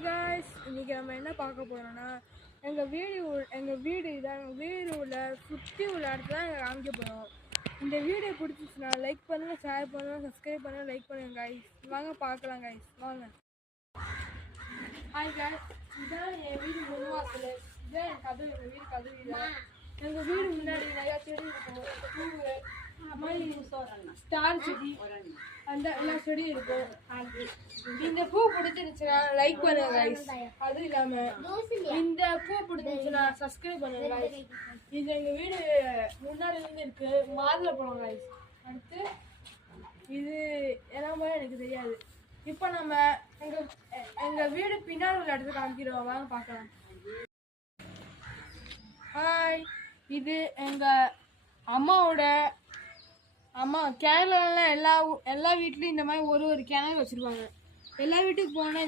Hi guys, இன்றைக்கி நம்ம என்ன பார்க்க போகிறோன்னா எங்கள் வீடு இதான். எங்கள் வீடு உள்ள சுற்றி உள்ள இடத்துல தான் எங்கள் காமிக்க போகிறோம். இந்த வீடியோ பிடிச்சிச்சுன்னா லைக் பண்ணுங்கள், ஷேர் பண்ணுங்கள், சப்ஸ்கிரைப் பண்ணுங்கள், லைக் பண்ணுங்கள் காய்ஸ். வாங்க பார்க்கலாம் காய்ஸ், வாங்க. ஹாய் காய்ஸ், இதுதான் என் வீடு முன்வாசல். இதுதான் என் கதவு, எங்கள் வீடு கதவு. இதுதான் எங்கள் வீடு முன்னாடி நிறையா செடி இருக்கும். பூவு ஸ்டார் செடி அந்த எல்லா செடியும் இருக்கும். இந்த பூ பிடிச்சிருச்சுன்னா லைக் பண்ணுங்க guys. அது இல்லாம இந்த பூ பிடிச்சிருச்சுன்னா சப்ஸ்கிரைப் பண்ணுங்க guys. இது எங்க வீடு முன்னாடி இருந்து இருக்கு, மாதுளப்பழம் guys. அடுத்து இது எல்லாமே எனக்கு தெரியாது. இப்போ நம்ம எங்க வீடு பின்னாடி உள்ள இடத்துல காமிக்கிறோம், வாங்க பார்க்கலாம். ஹாய், இது எங்க அம்மா கேரளால எல்லா வீட்லயும் இந்த மாதிரி ஒரு கிணறு வச்சிருப்பாங்க. எல்லா வீட்டுக்கு போனா